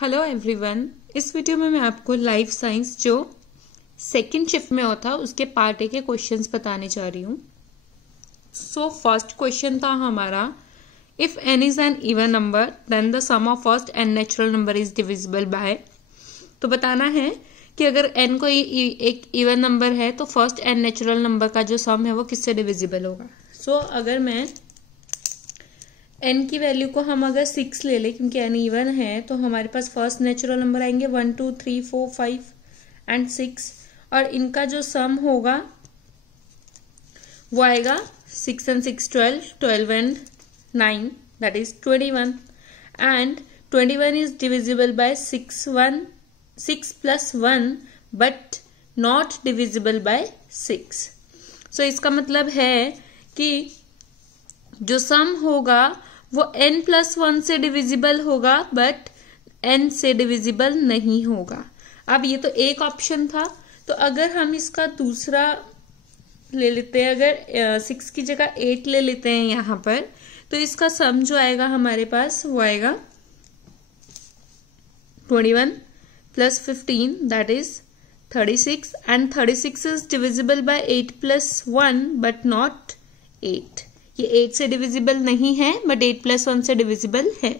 Hello everyone, इस video में मैं आपको लाइफ साइंस जो सेकंड शिफ्ट में होता उसके पार्ट ए के क्वेश्चंस बताने जा रही हूँ। सो फर्स्ट क्वेश्चन था हमारा, if n is an even number then the sum of first n natural number is divisible by. तो बताना है कि अगर n कोई एक इवन नंबर है तो फर्स्ट n नेचुरल नंबर का जो सम है वो किससे डिविजिबल होगा। सो अगर मैं n की वैल्यू को हम अगर 6 ले लें, क्योंकि n इवन है, तो हमारे पास फर्स्ट नेचुरल नंबर आएंगे 1 2 3 4 5 एंड 6, और इनका जो सम होगा वो आएगा 6 and 6 12, 12 and 9 that is 21, and 21 is divisible by 6 plus 1 but not divisible by 6। So इसका मतलब है कि जो सम होगा वो n+1 से डिविजिबल होगा बट n से डिविजिबल नहीं होगा। अब ये तो एक ऑप्शन था, तो अगर हम इसका दूसरा ले लेते हैं, अगर 6 की जगह 8 ले लेते हैं यहाँ पर, तो इसका सम जो आएगा हमारे पास वो आएगा 21 + 15 that is 36, and 36 is divisible bye 8 + 1 but not 8। ये 8 से डिविजिबल नहीं है बट 8 + 1 से डिविजिबल है।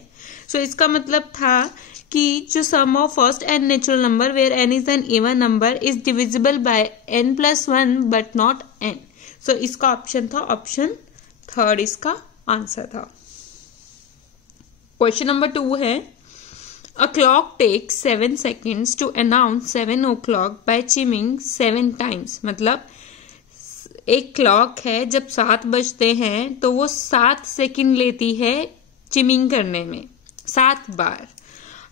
सो इसका मतलब था कि जो sum of first n natural number where n is an even number is divisible by n+1 but not n। So इसका ऑप्शन था ऑप्शन थर्ड, इसका आंसर था। क्वेश्चन नंबर 2 है, a clock takes 7 seconds to announce 7 o'clock by chiming 7 times। मतलब एक clock है, जब 7 बजते हैं तो वो 7 सेकंड लेती है चिमिंग करने में 7 बार।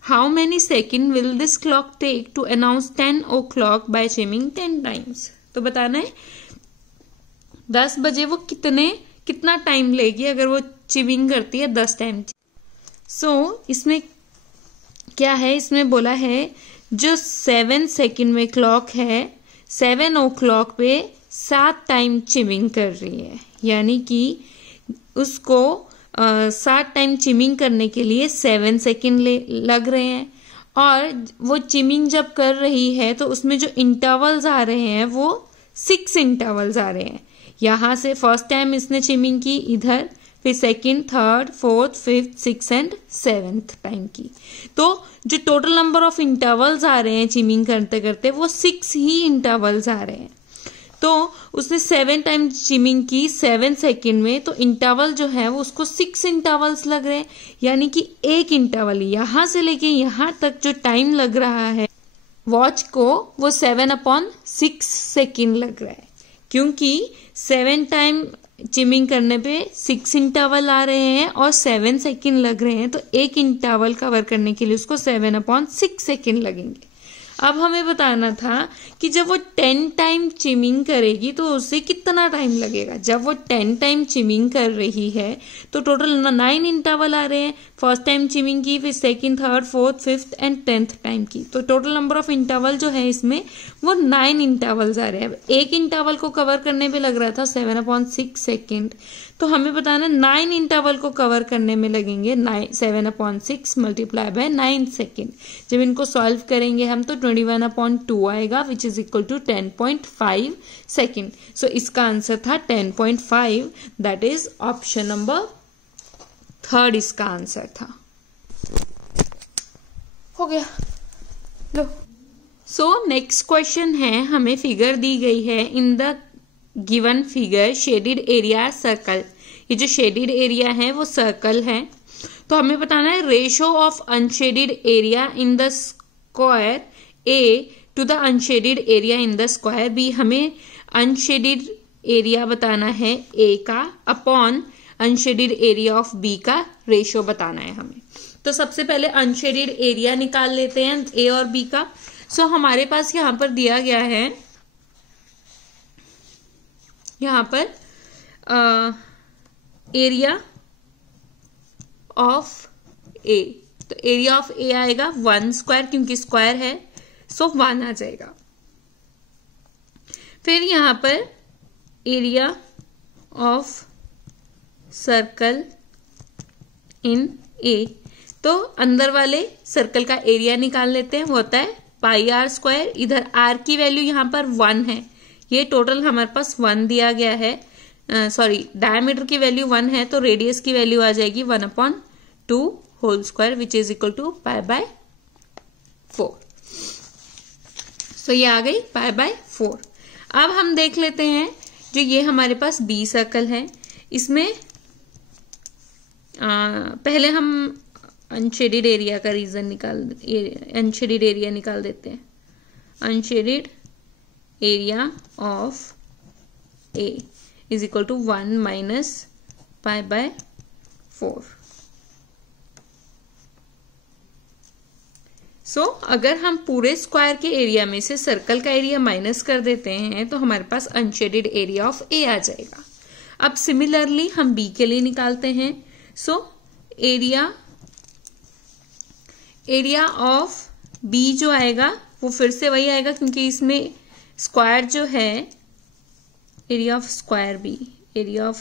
How many second will this clock take to announce 10 o'clock by chiming 10 times। तो बताना है 10 बजे वो कितना टाइम लेगी अगर वो चिमिंग करती है 10 टाइम। सो इसमें क्या है, इसमें बोला है जो 7 सेकंड में क्लॉक है 7 o'clock पे 7 टाइम चिमिंग कर रही है, यानी कि उसको 7 टाइम चिमिंग करने के लिए 7 सेकंड लग रहे हैं। और वो चिमिंग जब कर रही है तो उसमें जो इंटरवल्स आ रहे हैं वो 6 इंटरवल्स आ रहे हैं। यहाँ से फर्स्ट टाइम इसने चिमिंग की इधर, फिर second, third, fourth, fifth, 6 and 7th time की। तो जो टोटल नंबर ऑफ इंटरवल्स आ रहे हैं चिमिंग करते करते वो 6 ही इंटरवल्स आ रहे हैं। तो उसने 7 टाइम चिमिंग की 7 सेकंड में, तो इंटरवल जो है वो उसको 6 इंटरवल्स लग रहे हैं, यानी कि एक इंटरवल यहां से लेके यहां तक जो टाइम लग रहा है वॉच को वो 7/6 सेकंड लग रहा है, क्योंकि 7 टाइम चिमिंग करने पे 6 इंटरवल आ रहे हैं और 7 सेकंड लग रहे हैं, तो एक इंटरवल कवर करने के लिए उसको 7/6 सेकंड लगेंगे। अब हमें बताना था कि जब वो 10 टाइम चिमिंग करेगी तो उसे कितना टाइम लगेगा। जब वो 10 टाइम चिमिंग कर रही है तो टोटल 9 इंटरवल आ रहे हैं, फर्स्ट टाइम चिमिंग की, फिर second, third, fourth, fifth and 10th time की, तो टोटल नंबर ऑफ इंटरवल जो है इसमें वो 9 इंटरवल्स आ रहे हैं। एक इंटरवल को कवर करने पे लग रहा था 7/6 सेकेंड, तो हमें बताना 9 इंटरवल को कवर करने में लगेंगे 7/6 मल्टीप्लाई बाय 9 सेकेंड। जब इनको सॉल्व करेंगे हम तो 21/2 आएगा which is equal to 10.5 second. So इसका आंसर था 10.5, that is option number third इसका आंसर था। हो गया लो। सो नेक्स्ट क्वेश्चन है, हमें फिगर दी गई है, इन the given figure shaded area circle. ये जो शेडेड एरिया है वो सर्कल है, तो हमें बताना है ratio of unshaded area in the square A to the unshaded area in the square B. हमें अनशेडेड एरिया बताना है ए का upon unshaded area of B का रेशो बताना है हमें। तो सबसे पहले अनशेडेड एरिया निकाल लेते हैं ए और बी का। सो हमारे पास यहाँ पर दिया गया है, यहाँ पर एरिया ऑफ ए, तो एरिया ऑफ ए आएगा 1 स्क्वायर, क्योंकि स्क्वायर है सो 1 आ जाएगा। फिर यहाँ पर एरिया ऑफ सर्कल इन ए, तो अंदर वाले सर्कल का एरिया निकाल लेते हैं, वो होता है पाई आर स्क्वायर। इधर आर की वैल्यू यहाँ पर 1 है, ये टोटल हमारे पास 1 दिया गया है, डायमीटर की वैल्यू 1 है, तो रेडियस की वैल्यू आ जाएगी 1/2 whole square which is equal to π/4। So ये आ गई π/4। अब हम देख लेते हैं जो ये हमारे पास बी सर्कल है, इसमें पहले हम अनशेडेड एरिया का अनशेडेड एरिया निकाल देते हैं। Unshaded area of A is equal to 1 - π/4। So अगर हम पूरे स्क्वायर के एरिया में से सर्कल का एरिया माइनस कर देते हैं तो हमारे पास अनशेडेड एरिया ऑफ ए आ जाएगा। अब सिमिलरली हम बी के लिए निकालते हैं। सो एरिया ऑफ बी जो आएगा वो फिर से वही आएगा, क्योंकि इसमें स्क्वायर जो है area of square B, area of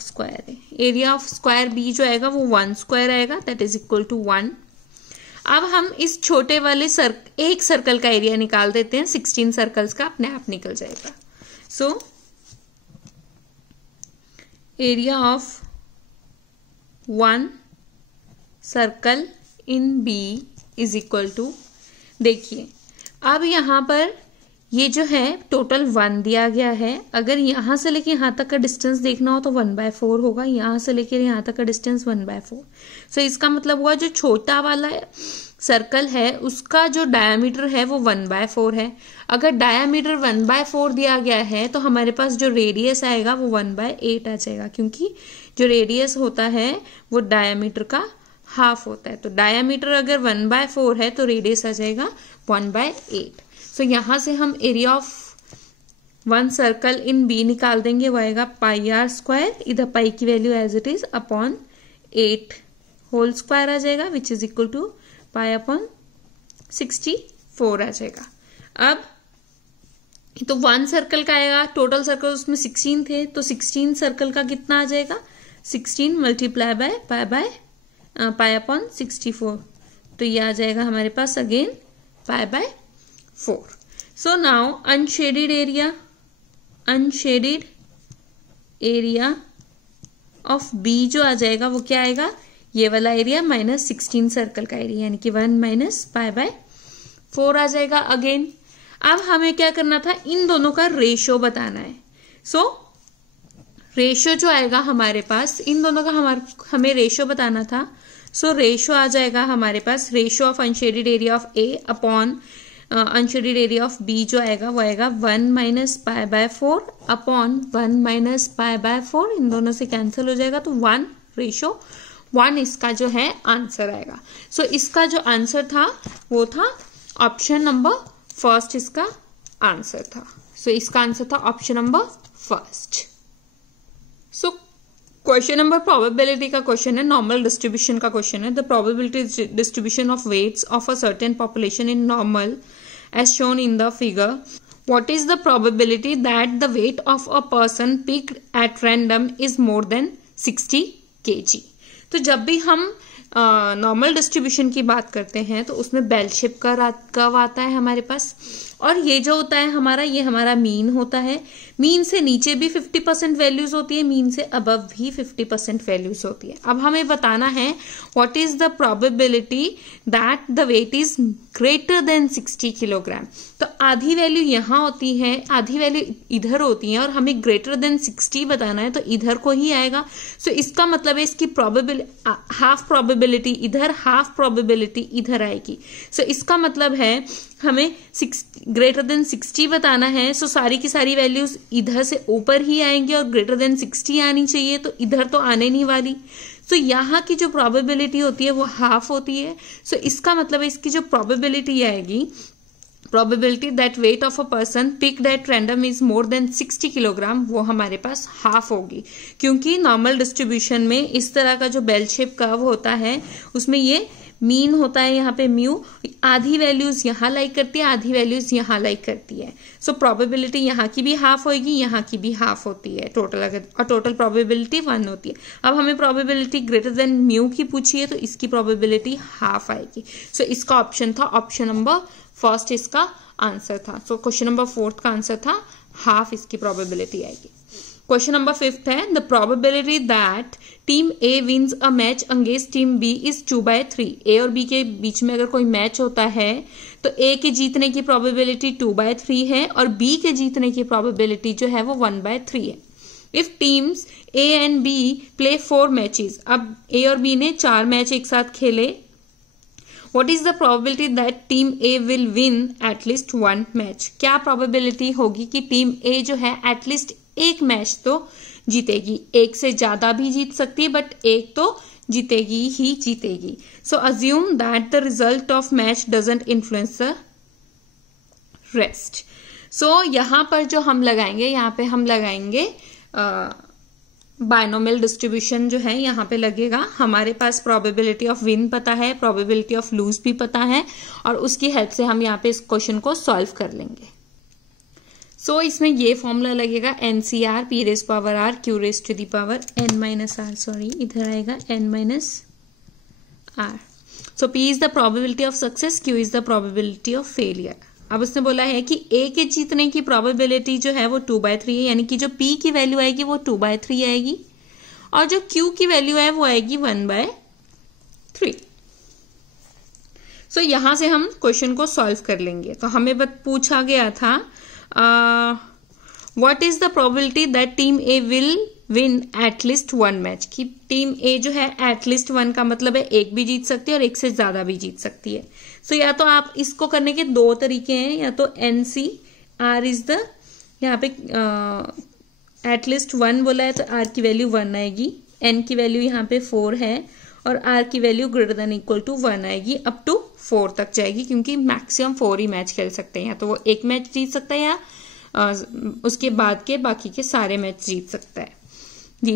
square B जो आएगा वो 1 स्क्वायर आएगा, दैट इज इक्वल टू 1। अब हम इस छोटे वाले एक सर्कल का एरिया निकाल देते हैं, 16 सर्कल्स का अपने आप निकल जाएगा। So area of 1 circle in B is equal to, देखिए अब यहां पर ये जो है टोटल 1 दिया गया है। अगर यहां से लेके यहां तक का डिस्टेंस देखना हो तो 1/4 होगा, यहां से लेके यहां तक का डिस्टेंस 1/4। सो इसका मतलब हुआ जो छोटा वाला सर्कल है उसका जो डायामीटर है वो 1/4 है। अगर डायामीटर 1/4 दिया गया है तो हमारे पास जो रेडियस आएगा वो 1/8 आ जाएगा, क्योंकि जो रेडियस होता है वो डायामीटर का हाफ होता है। तो डायामीटर अगर 1/4 है तो रेडियस आ जाएगा 1/8। सो यहां से हम area of 1 circle in B निकाल देंगे, वो आएगा पाई आर स्क्वायर, इधर पाई की value as it is upon 8 whole square which जाएगा विच इज इक्वल टू π/64 आ जाएगा। अब तो 1 सर्कल का आएगा, टोटल सर्कल उसमें 16 थे, तो 16 सर्कल का कितना आ जाएगा, 16 मल्टीप्लाई बाय π/64, तो ये आ जाएगा हमारे पास again π/4। So now unshaded area of B जो आ जाएगा वो क्या आएगा, ये वाला एरिया माइनस 16 सर्कल का एरिया, यानी कि 1 - π/4 आ जाएगा अगेन। अब हमें क्या करना था, इन दोनों का रेशो बताना है। सो रेशो जो आएगा हमारे पास, इन दोनों का हमें रेशो बताना था। सो रेशो आ जाएगा हमारे पास, ratio of unshaded area of A upon unshaded area of B जो आएगा वो आएगा 1 - π/4 अपॉन 1 - π/4, इन दोनों से कैंसिल हो जाएगा, तो 1:1 इसका जो है आंसर आएगा। सो इसका जो आंसर था वो था ऑप्शन नंबर फर्स्ट, इसका आंसर था। सो इसका आंसर था option number first. So question number probability का क्वेश्चन है, नॉर्मल डिस्ट्रीब्यूशन का क्वेश्चन है। The probability distribution of weights of a certain population in normal as shown in the figure. What is the probability that the weight of a person picked at random is more than 60 kg? तो जब भी हम normal distribution की बात करते हैं तो उसमें बेल शेप कर्व आता है हमारे पास, और ये जो होता है हमारा, ये हमारा मीन होता है। मीन से नीचे भी 50% वैल्यूज होती है, मीन से अबव भी 50% वैल्यूज होती है। अब हमें बताना है what is the probability that the weight is greater than 60 kilogram. तो आधी वैल्यू यहाँ होती है, आधी वैल्यू इधर होती है, और हमें ग्रेटर देन 60 बताना है तो इधर को ही आएगा। सो इसका मतलब है इसकी प्रोबेबिलिटी, हाफ प्रोबेबिलिटी इधर, हाफ प्रोबेबिलिटी इधर आएगी। सो इसका मतलब है हमें ग्रेटर देन 60 बताना है। सो सारी की सारी वैल्यूज इधर से ऊपर ही आएंगी और ग्रेटर देन 60 आनी चाहिए, तो इधर तो आने नहीं वाली। सो यहाँ की जो प्रोबेबिलिटी होती है वो हाफ होती है। सो इसका मतलब है इसकी जो प्रोबेबिलिटी आएगी, probability that weight of a person picked at random is more than 60 kilogram, वो हमारे पास हाफ होगी, क्योंकि नॉर्मल डिस्ट्रीब्यूशन में इस तरह का जो बेल शेप कर्व होता है उसमें ये मीन होता है यहाँ पे म्यू, आधी वैल्यूज यहाँ लाइक करती है, आधी वैल्यूज यहाँ लाइक करती है। सो प्रोबेबिलिटी यहाँ की भी हाफ होगी, यहाँ की भी हाफ होती है टोटल, अगर और टोटल प्रोबेबिलिटी 1 होती है। अब हमें प्रोबेबिलिटी ग्रेटर देन म्यू की पूछी है तो इसकी प्रोबेबिलिटी हाफ आएगी। सो इसका ऑप्शन था ऑप्शन नंबर फर्स्ट, इसका आंसर था। सो क्वेश्चन नंबर 4 का आंसर था हाफ, इसकी प्रोबेबिलिटी आएगी। क्वेश्चन नंबर 5 है, the probability that team A wins a match against team B is 2/3। A और बी के बीच में अगर कोई मैच होता है तो ए के जीतने की प्रोबेबिलिटी 2/3 है और बी के जीतने की प्रोबेबिलिटी जो है वो 1/3 है। If teams A and B play 4 matches, अब ए और बी ने 4 मैच एक साथ खेले, what is the probability that team A will win at least 1 match. क्या प्रोबेबिलिटी होगी कि टीम ए जो है एटलीस्ट एक मैच तो जीतेगी, एक से ज्यादा भी जीत सकती है बट एक तो जीतेगी ही जीतेगी। So assume that the result of match doesn't influence the rest. सो यहां पर जो हम लगाएंगे, यहाँ पे हम लगाएंगे बायनोमियल डिस्ट्रीब्यूशन जो है यहाँ पे लगेगा। हमारे पास प्रोबेबिलिटी ऑफ विन पता है, प्रोबेबिलिटी ऑफ लूज भी पता है और उसकी हेल्प से हम यहाँ पे इस क्वेश्चन को सॉल्व कर लेंगे। सो इसमें ये फॉर्मूला लगेगा NCR P raise power R Q raise to the power N minus R, sorry इधर आएगा N minus R। So P is the probability of success, Q is the probability of failure. अब उसने बोला है कि A के जीतने की प्रोबेबिलिटी जो है वो 2/3 है, यानी कि जो P की वैल्यू आएगी वो 2/3 आएगी और जो Q की वैल्यू है वो आएगी 1/3। सो यहां से हम क्वेश्चन को सॉल्व कर लेंगे। तो हमें पूछा गया था what is the probability that team A will win at least 1 match, कि टीम A जो है at least 1 का मतलब है एक भी जीत सकती है और एक से ज्यादा भी जीत सकती है। सो या तो आप इसको करने के 2 तरीके हैं, या तो NCR इज द, यहाँ पे at least 1 बोला है तो R की वैल्यू 1 आएगी, N की वैल्यू यहाँ पे 4 है और R की value greater than equal to 1 आएगी, अप टू 4 तक जाएगी क्योंकि मैक्सिमम 4 ही मैच खेल सकते हैं, या तो वो एक मैच जीत सकता है या उसके बाद के बाकी के सारे मैच जीत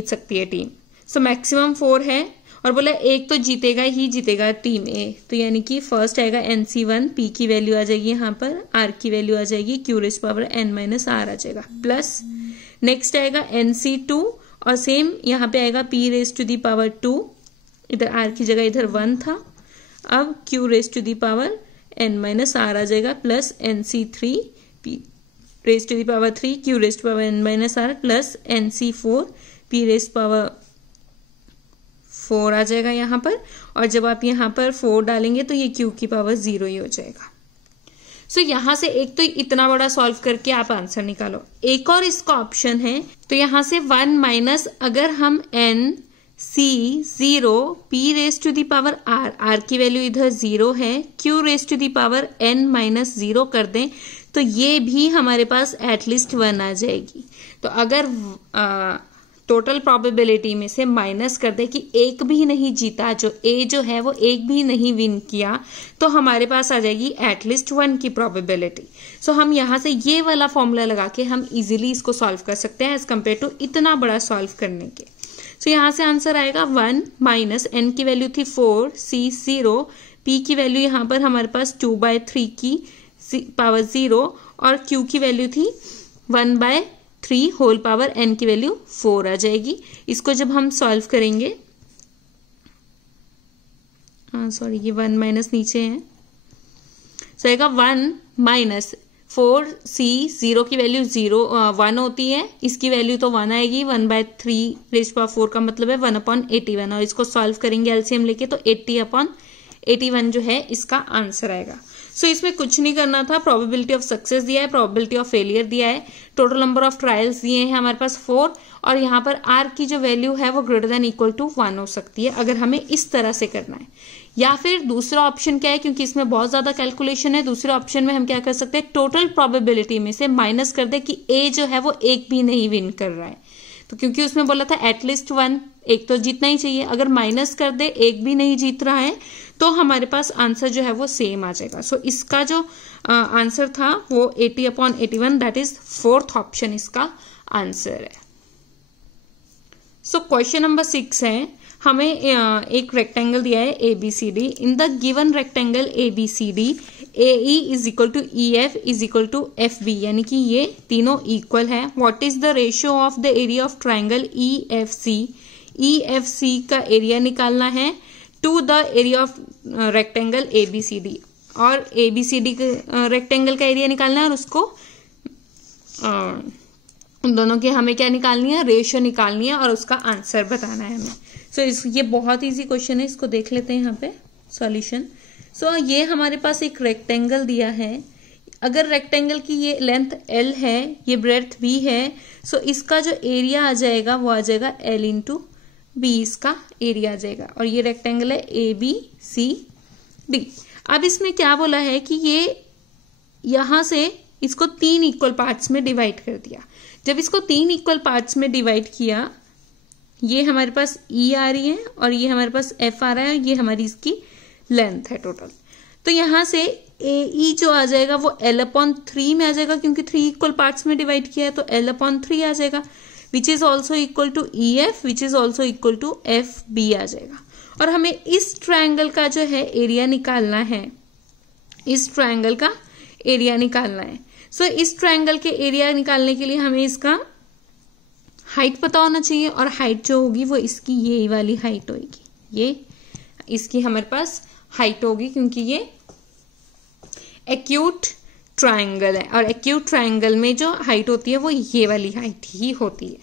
सकती है टीम। सो मैक्सिमम 4 है और बोला एक तो जीतेगा ही जीतेगा टीम ए, तो यानी कि फर्स्ट आएगा NC1, P की वैल्यू आ जाएगी यहाँ पर, R की वैल्यू आ जाएगी, Q raise power N minus R आ जाएगा, प्लस नेक्स्ट आएगा NC2 और सेम यहाँ पे आएगा P raise to the power 2, इधर R की जगह इधर 1 था, अब Q raise to the power N minus R आ जाएगा, plus NC3 P raise to the power 3 Q raise to power N minus R plus NC4 P raise power 4 आ जाएगा यहाँ पर, और जब आप यहाँ पर 4 डालेंगे तो ये Q की पावर 0 ही हो जाएगा। सो यहाँ से एक तो इतना बड़ा सॉल्व करके आप आंसर निकालो। एक और इसका ऑप्शन है, तो यहाँ से 1 माइनस अगर हम NC0 P raise to the power R की वैल्यू इधर 0 है, Q raise to the power N minus 0 कर दें तो ये भी हमारे पास एटलीस्ट 1 आ जाएगी। तो अगर टोटल प्रोबेबिलिटी में से माइनस कर दे कि एक भी नहीं जीता, जो A जो है वो एक भी नहीं विन किया, तो हमारे पास आ जाएगी एटलीस्ट 1 की प्रोबेबिलिटी। सो हम यहाँ से ये वाला फॉर्मूला लगा के हम इजीली इसको सॉल्व कर सकते हैं एज कम्पेयर टू इतना बड़ा सॉल्व करने के। सो यहाँ से आंसर आएगा 1 माइनस N की वैल्यू थी 4, C 0, P की वैल्यू यहाँ पर हमारे पास 2/3 की पावर 0 और Q की वैल्यू थी 1/3 होल पावर N की वैल्यू 4 आ जाएगी। इसको जब हम सॉल्व करेंगे, सॉरी ये 1 माइनस नीचे है, सो आएगा 1 माइनस 4C 0 की वैल्यू 1 होती है, इसकी वैल्यू तो 1 आएगी, 1/3 रेज पावर 4 का मतलब है 1/81 और इसको सॉल्व करेंगे एलसीएम लेके तो 80/81 जो है इसका आंसर आएगा। सो इसमें कुछ नहीं करना था, प्रोबेबिलिटी ऑफ सक्सेस दिया है, प्रोबेबिलिटी ऑफ फेलियर दिया है, टोटल नंबर ऑफ ट्रायल्स दिए हैं हमारे पास 4 और यहाँ पर R की जो वैल्यू है वो ग्रेटर देन इक्वल टू 1 हो सकती है अगर हमें इस तरह से करना है। या फिर दूसरा ऑप्शन क्या है, क्योंकि इसमें बहुत ज्यादा कैलकुलेशन है, दूसरे ऑप्शन में हम क्या कर सकते हैं, टोटल प्रोबेबिलिटी में से माइनस कर दे कि A जो है वो एक भी नहीं विन कर रहा है, तो क्योंकि उसमें बोला था एटलीस्ट 1, एक तो जीतना ही चाहिए, अगर माइनस कर दे एक भी नहीं जीत रहा है तो हमारे पास आंसर जो है वो सेम आ जाएगा। सो इसका जो आंसर था वो 80/81, दैट इज 4th ऑप्शन इसका आंसर है। सो क्वेश्चन नंबर 6 है, हमें एक रेक्टेंगल दिया है ABCD। In the given rectangle ABCD AE is equal to EF is equal to FB, यानी कि ये तीनों इक्वल है। What is the ratio of the area of triangle EFC? EFC का एरिया निकालना है to the area of rectangle ABCD, और ABCD के रेक्टेंगल का एरिया निकालना है और उसको उन दोनों की हमें क्या निकालनी है, रेशियो निकालनी है और उसका आंसर बताना है हमें। सो ये बहुत इजी क्वेश्चन है, इसको देख लेते हैं यहाँ पे सॉल्यूशन। सो ये हमारे पास एक रेक्टेंगल दिया है। अगर रेक्टेंगल की ये लेंथ L है, ये ब्रेड्थ B है, सो इसका जो एरिया आ जाएगा वो आ जाएगा L इंटू B, इसका एरिया आ जाएगा। और ये रेक्टेंगल है ABCD। अब इसमें क्या बोला है कि ये यहां से इसको 3 इक्वल पार्ट्स में डिवाइड कर दिया। जब इसको 3 इक्वल पार्ट्स में डिवाइड किया, ये हमारे पास E आ रही है और ये हमारे पास F आ रहा है, ये हमारी इसकी लेंथ है टोटल। तो यहां से AE जो आ जाएगा वो L/3 में आ जाएगा, क्योंकि 3 इक्वल पार्ट्स में डिवाइड किया है तो L/3 आ जाएगा, विच is also equal to EF which is also equal to FB आ जाएगा। और हमें इस ट्रायंगल का जो है एरिया निकालना है, इस ट्रायंगल का एरिया निकालना है। सो इस ट्रायंगल के एरिया निकालने के लिए हमें इसका हाइट पता होना चाहिए, और हाइट जो होगी वो इसकी ये वाली हाइट होगी, ये इसकी हमारे पास हाइट होगी, क्योंकि ये एक्यूट ट्रायंगल है और एक्यूट ट्रायंगल में जो हाइट होती है वो ये वाली हाइट ही होती है।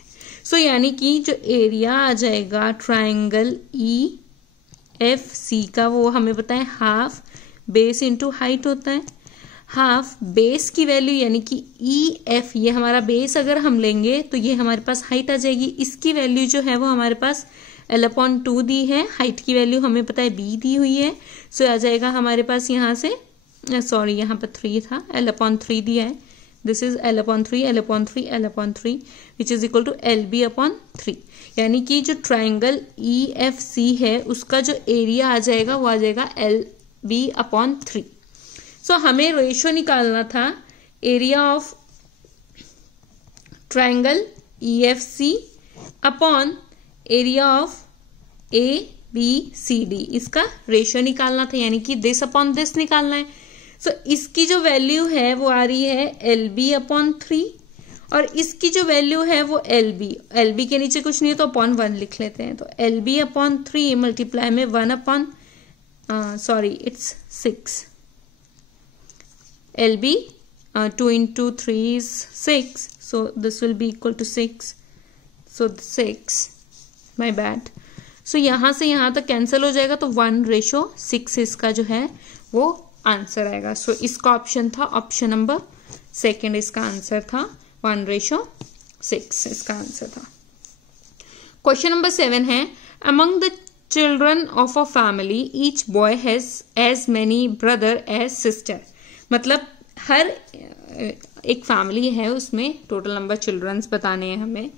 सो यानी कि जो एरिया आ जाएगा ट्रायंगल EFC का, वो हमें पता है हाफ बेस इंटू हाइट होता है। हाफ बेस की वैल्यू यानी कि EF, ये हमारा बेस अगर हम लेंगे तो ये हमारे पास हाइट आ जाएगी। इसकी वैल्यू जो है वो हमारे पास L/2 दी है, हाइट की वैल्यू हमें पता है B दी हुई है। सो आ जाएगा हमारे पास यहाँ से, सॉरी यहाँ पर 3 था, L/3 दिया है। This is L/3 L/3 L/3 which is equal to LB/3, यानी कि जो ट्राइंगल EFC है उसका जो एरिया आ जाएगा वो आ जाएगा LB/3। सो हमें रेशियो निकालना था area of triangle EFC upon area of ABCD, इसका रेशियो निकालना था, यानी कि दिस अपॉन दिस निकालना है। सो इसकी जो वैल्यू है वो आ रही है LB/3 और इसकी जो वैल्यू है वो LB के नीचे कुछ नहीं है तो अपॉन 1 लिख लेते हैं। तो LB/3 मल्टीप्लाई में 6 LB 2 into 3 is 6, so this will be equal to 6, so 6, my bad। so यहाँ से यहाँ तक कैंसिल हो जाएगा तो 1:6 इसका जो है वो आंसर आएगा। सो इसका ऑप्शन था ऑप्शन नंबर 2, इसका आंसर था 1:6 इसका आंसर था। क्वेश्चन नंबर 7 है, among the children of a family each boy has as many brother as sister. मतलब हर एक फैमिली है, उसमें टोटल नंबर चिल्ड्रंस बताने हैं हमें,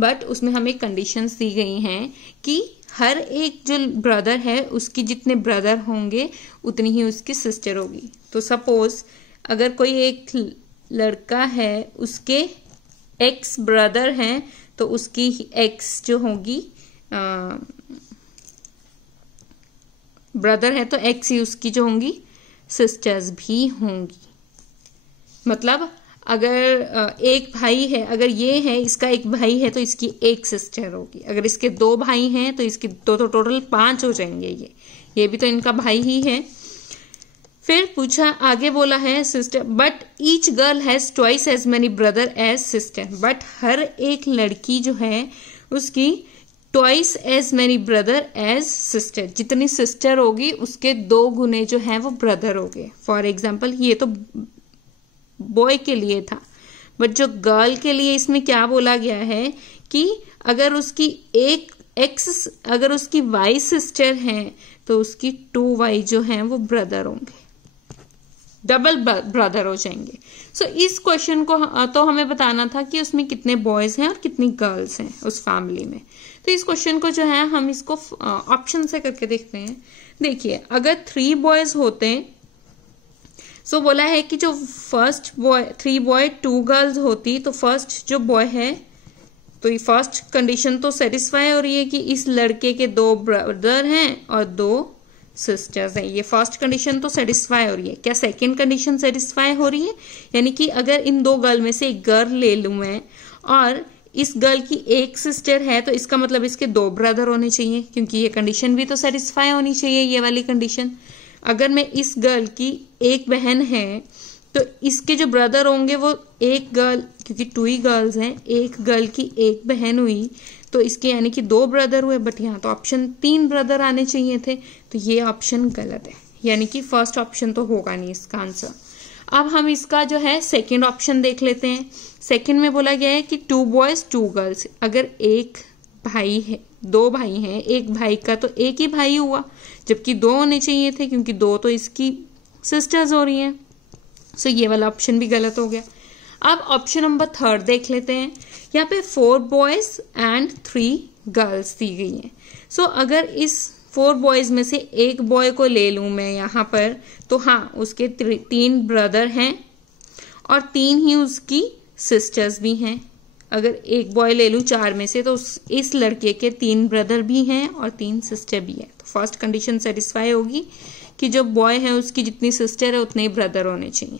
बट उसमें हमें कंडीशंस दी गई हैं कि हर एक जो ब्रदर है उसकी जितने ब्रदर होंगे उतनी ही उसकी सिस्टर होगी। तो सपोज अगर कोई एक लड़का है, उसके एक्स ब्रदर हैं, तो उसकी एक्स जो होगी ब्रदर है तो एक्स ही उसकी जो होंगी सिस्टर्स भी होंगी। मतलब अगर एक भाई है, अगर ये है इसका एक भाई है तो इसकी एक सिस्टर होगी। अगर इसके 2 भाई हैं तो इसके तो टोटल 5 हो जाएंगे। ये भी तो इनका भाई ही है। फिर पूछा, आगे बोला है sister, but each girl has twice as many brother as sister. But हर एक लड़की जो है उसकी twice as many brother as sister, जितनी सिस्टर होगी उसके 2 गुने जो है वो ब्रदर हो गए। फॉर एग्जाम्पल ये तो बॉय के लिए था, बट जो गर्ल के लिए इसमें क्या बोला गया है कि अगर उसकी एक एक्स, अगर उसकी वाई सिस्टर है तो उसकी 2 वाई जो है वो ब्रदर होंगे, डबल ब्रदर हो जाएंगे। सो इस क्वेश्चन को तो हमें बताना था कि उसमें कितने बॉयज हैं और कितनी गर्ल्स हैं उस फैमिली में। तो इस क्वेश्चन को जो है हम इसको ऑप्शन से करके देखते हैं। देखिए, अगर 3 बॉयज होते, सो बोला है कि जो फर्स्ट बॉय 3 बॉय 2 गर्ल्स होती, तो फर्स्ट जो बॉय है तो ये फर्स्ट कंडीशन तो सेटिस्फाई हो रही है कि इस लड़के के 2 ब्रदर हैं और 2 सिस्टर्स हैं। ये फर्स्ट कंडीशन तो सेटिस्फाई हो रही है। क्या सेकंड कंडीशन सेटिस्फाई हो रही है? यानी कि अगर इन 2 गर्ल में से एक गर्ल ले लूं मैं और इस गर्ल की एक सिस्टर है तो इसका मतलब इसके 2 ब्रदर होने चाहिए, क्योंकि ये कंडीशन भी तो सेटिस्फाई होनी चाहिए, ये वाली कंडीशन। अगर मैं इस गर्ल की एक बहन है तो इसके जो ब्रदर होंगे वो एक गर्ल, क्योंकि 2 ही गर्ल्स हैं, एक गर्ल की एक बहन हुई तो इसके यानी कि 2 ब्रदर हुए, बट यहाँ तो ऑप्शन 3 ब्रदर आने चाहिए थे, तो ये ऑप्शन गलत है, यानी कि फर्स्ट ऑप्शन तो होगा नहीं इसका आंसर। अब हम इसका जो है सेकंड ऑप्शन देख लेते हैं। सेकंड में बोला गया है कि 2 बॉयज 2 गर्ल्स। अगर एक भाई है, 2 भाई हैं, एक भाई का तो एक ही भाई हुआ, जबकि 2 होने चाहिए थे क्योंकि 2 तो इसकी सिस्टर्स हो रही हैं। सो ये वाला ऑप्शन भी गलत हो गया। अब ऑप्शन नंबर 3 देख लेते हैं। यहाँ पे 4 बॉयज एंड 3 गर्ल्स दी गई हैं। सो अगर इस 4 बॉयज में से एक बॉय को ले लूं मैं यहाँ पर, तो हाँ उसके 3 ब्रदर हैं और 3 ही उसकी सिस्टर्स भी हैं। अगर एक बॉय ले लूं 4 में से तो इस लड़के के 3 ब्रदर भी हैं और 3 सिस्टर भी है। तो फर्स्ट कंडीशन सेटिस्फाई होगी कि जो बॉय है उसकी जितनी सिस्टर है उतने ही ब्रदर होने चाहिए।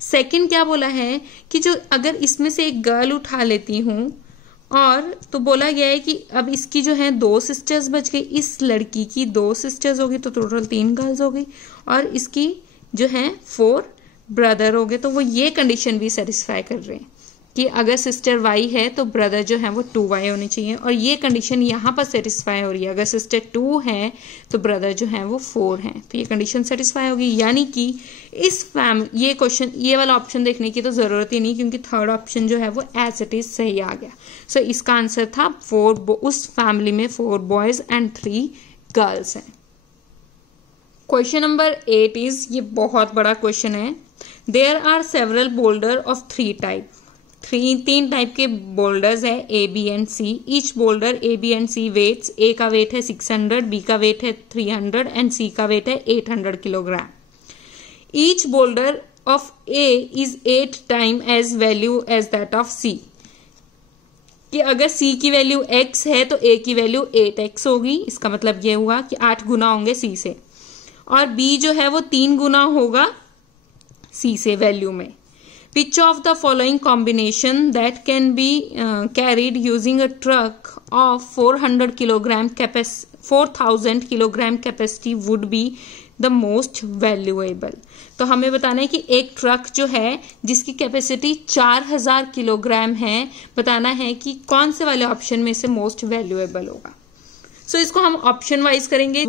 सेकंड क्या बोला है कि जो अगर इसमें से एक गर्ल उठा लेती हूं और तो बोला गया है कि अब इसकी जो है 2 सिस्टर्स बच गई, इस लड़की की 2 सिस्टर्स हो गई तो टोटल 3 गर्ल्स हो गई और इसकी जो है 4 ब्रदर हो गए। तो वो ये कंडीशन भी सेटिस्फाई कर रहे हैं कि अगर सिस्टर वाई है तो ब्रदर जो है वो 2y होने चाहिए, और ये कंडीशन यहाँ पर सेटिस्फाई हो रही है। अगर सिस्टर 2 है तो ब्रदर जो है वो 4 है, तो ये कंडीशन सेटिस्फाई होगी। यानी कि इस ये क्वेश्चन, ये वाला ऑप्शन देखने की तो जरूरत ही नहीं, क्योंकि थर्ड ऑप्शन जो है वो एज इट इज सही आ गया। सो इसका आंसर था 4, उस फैमिली में 4 बॉयज एंड 3 गर्ल्स हैं। क्वेश्चन नंबर 8 इज, ये बहुत बड़ा क्वेश्चन है। There are several boulder of 3 type. 3 type के बोल्डर्स है A, B and C। Each boulder A, B and C weights, A का वेट है 600, B का वेट है 300 एंड C का वेट है 800 kilogram. Each boulder of A is 8 time as value as that of C। कि अगर C की value x है तो A की वैल्यू 8x होगी। इसका मतलब ये हुआ कि 8 गुना होंगे C से, और B जो है वो 3 गुना होगा C से वैल्यू में। Which of the following combination that can be carried using a truck of 400 kilogram 4000 kilogram capacity would be the most valuable? तो हमें बताना है कि एक ट्रक जो है जिसकी कैपेसिटी 4000 किलोग्राम है, बताना है कि कौन से वाले ऑप्शन में से मोस्ट वैल्यूएबल होगा। सो इसको हम ऑप्शन वाइज करेंगे।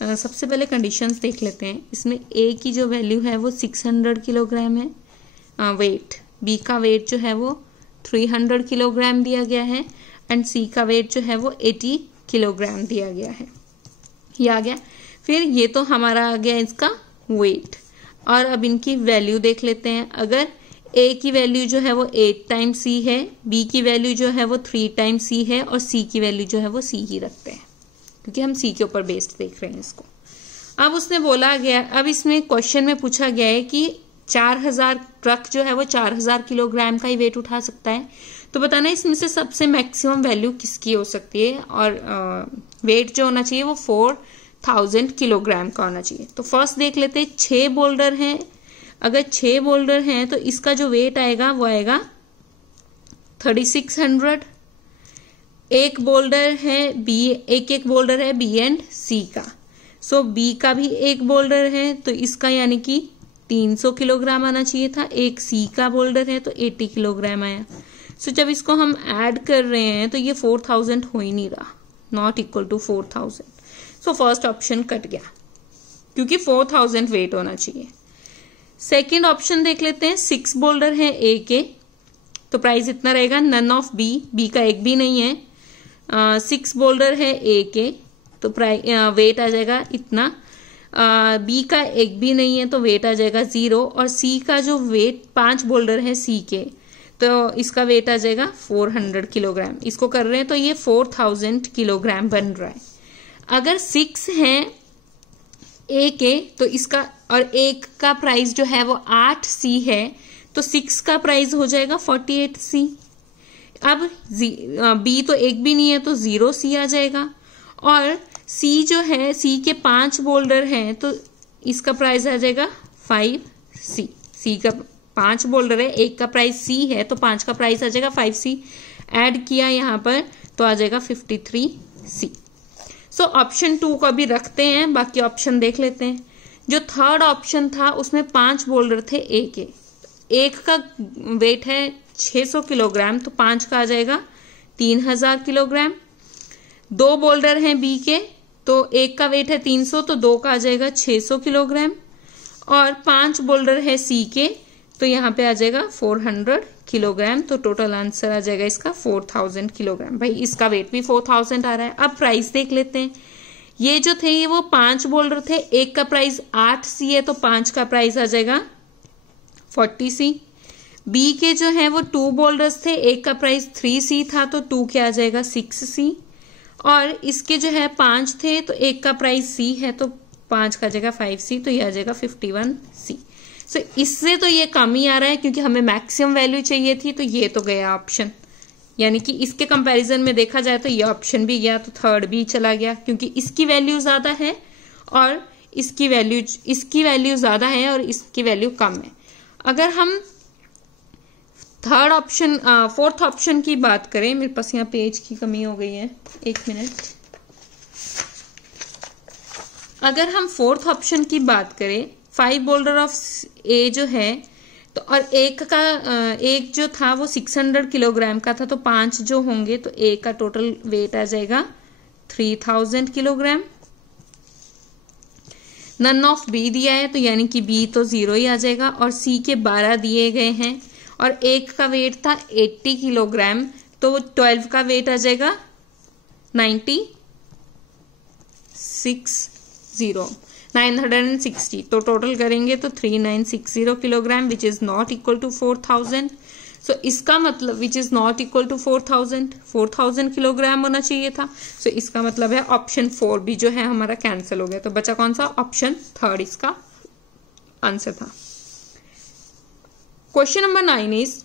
सबसे पहले कंडीशंस देख लेते हैं। इसमें A की जो वैल्यू है वो 600 किलोग्राम है वेट, B का वेट जो है वो 300 किलोग्राम दिया गया है एंड C का वेट जो है वो 80 किलोग्राम दिया गया है। ये आ गया। फिर ये तो हमारा आ गया इसका वेट, और अब इनकी वैल्यू देख लेते हैं। अगर A की वैल्यू जो है वो 8 टाइम C है, B की वैल्यू जो है वो 3 टाइम C है और C की वैल्यू जो है वो C ही रखते हैं, क्योंकि हम C के ऊपर बेस्ड देख रहे हैं इसको। अब उसने बोला गया, अब इसमें क्वेश्चन में पूछा गया है कि 4000 ट्रक जो है वो 4000 किलोग्राम का ही वेट उठा सकता है, तो बताना इसमें से सबसे मैक्सिमम वैल्यू किसकी हो सकती है, और वेट जो होना चाहिए वो 4000 किलोग्राम का होना चाहिए। तो फर्स्ट देख लेते हैं, 6 बोल्डर हैं। अगर 6 बोल्डर हैं तो इसका जो वेट आएगा वो आएगा 3600। एक बोल्डर है B, एक बोल्डर है B एंड C का। सो B का भी एक बोल्डर है तो इसका यानी कि 300 किलोग्राम आना चाहिए था। एक C का बोल्डर है तो 80 किलोग्राम आया। सो जब इसको हम ऐड कर रहे हैं तो ये 4000 हो ही नहीं रहा, not equal to 4000। So first option cut गया क्योंकि 4000 वेट होना चाहिए। सेकेंड ऑप्शन देख लेते हैं। 6 बोल्डर है A के, तो प्राइस इतना रहेगा, नन ऑफ B का एक भी नहीं है। 6 बोल्डर है A के, तो वेट आ जाएगा इतना। B का एक भी नहीं है तो वेट आ जाएगा 0, और C का जो वेट 5 बोल्डर है C के, तो इसका वेट आ जाएगा 400 किलोग्राम। इसको कर रहे हैं तो ये 4000 किलोग्राम बन रहा है। अगर 6 है A के तो इसका, और एक का प्राइस जो है वो 8C है, तो 6 का प्राइस हो जाएगा 48C। अब बी तो एक भी नहीं है तो 0 सी आ जाएगा, और सी जो है, सी के 5 बोल्डर हैं तो इसका प्राइस आ जाएगा 5 सी। सी का 5 बोल्डर है, एक का प्राइस सी है तो 5 का प्राइस आ जाएगा 5 सी। ऐड किया यहाँ पर तो आ जाएगा 53 सी। सो ऑप्शन 2 को भी रखते हैं, बाकी ऑप्शन देख लेते हैं। जो थर्ड ऑप्शन था उसमें 5 बोल्डर थे ए के, एक का वेट है 600 किलोग्राम तो 5 का आ जाएगा 3000 किलोग्राम। 2 बोल्डर हैं बी के तो एक का वेट है 300 तो 2 का आ जाएगा 600 किलोग्राम, और 5 बोल्डर है सी के तो यहाँ पे आ जाएगा 400 किलोग्राम। तो टोटल आंसर आ जाएगा इसका 4000 किलोग्राम। भाई इसका वेट भी 4000 आ रहा है। अब प्राइस देख लेते हैं। ये जो थे वो 5 बोल्डर थे, एक का प्राइस 8 सी है तो 5 का प्राइस आ जाएगा 40 सी। बी के जो है वो 2 बोल्डर्स थे, एक का प्राइस 3 सी था तो 2 के आ जाएगा 6 सी, और इसके जो है 5 थे तो एक का प्राइस सी है तो 5 का आ जाएगा 5 सी, तो ये आ जाएगा 51 सी। सो इससे तो ये कम ही आ रहा है क्योंकि हमें मैक्सिमम वैल्यू चाहिए थी, तो ये तो गया ऑप्शन, यानी कि इसके कंपैरिजन में देखा जाए तो ये ऑप्शन भी गया, तो थर्ड भी चला गया क्योंकि इसकी वैल्यू ज्यादा है और इसकी वैल्यू ज्यादा है और इसकी वैल्यू कम है। अगर हम थर्ड ऑप्शन फोर्थ ऑप्शन की बात करें, मेरे पास यहाँ पेज की कमी हो गई है, 1 मिनट। अगर हम फोर्थ ऑप्शन की बात करें, 5 बोल्डर ऑफ ए जो है तो और एक जो था वो 600 किलोग्राम का था तो 5 जो होंगे तो ए का टोटल वेट आ जाएगा 3000 किलोग्राम। नन ऑफ बी दिया है तो यानी कि बी तो 0 ही आ जाएगा, और सी के 12 दिए गए हैं और एक का वेट था 80 किलोग्राम तो 12 का वेट आ जाएगा 960 तो टोटल करेंगे तो 3960 kilogram which is not equal to 4000। So इसका मतलब which is not equal to 4000 kilogram होना चाहिए था। सो इसका मतलब है ऑप्शन 4 भी जो है हमारा कैंसिल हो गया, तो बचा कौन सा, ऑप्शन 3 इसका आंसर था। Question number 9 is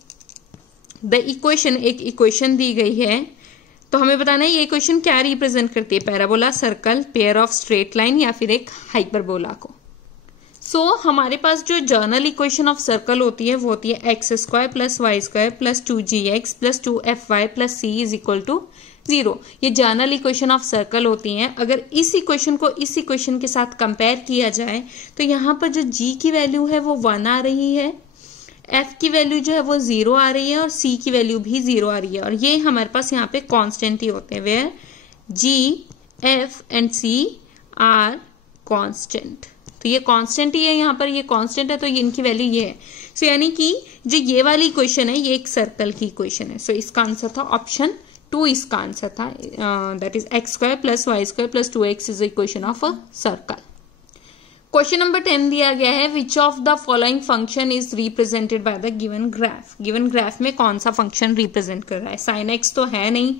the equation, एक इक्वेशन दी गई है तो हमें बताना है ये इक्वेशन क्या रिप्रेजेंट करती है, parabola, circle, pair of straight line या फिर एक हाइपरबोला को। सो हमारे पास जो जर्नल इक्वेशन ऑफ सर्कल होती है वो होती है x² + y² + 2gx + 2fy + c is equal to 0। ये जर्नल इक्वेशन ऑफ सर्कल होती हैं। अगर इस इक्वेशन को इस इक्वेशन के साथ कंपेयर किया जाए तो यहाँ पर जो g की वैल्यू है वो 1 आ रही है, f की वैल्यू जो है वो 0 आ रही है और c की वैल्यू भी 0 आ रही है, और ये हमारे पास यहाँ पे कांस्टेंट ही होते हैं, where g, f and c are constant. तो ये कांस्टेंट ही है, यहाँ पर ये कांस्टेंट है तो इनकी वैल्यू ये है। सो यानी कि जो ये वाली इक्वेशन है ये एक सर्कल की इक्वेशन है। सो इसका आंसर था ऑप्शन 2, इसका आंसर था that is x² + y² + 2x is the equation of a circle. Question number 10 दिया गया है which of the following function is represented by the given graph. Given graph में कौन सा फंक्शन रिप्रेजेंट कर रहा है, साइन एक्स तो है नहीं,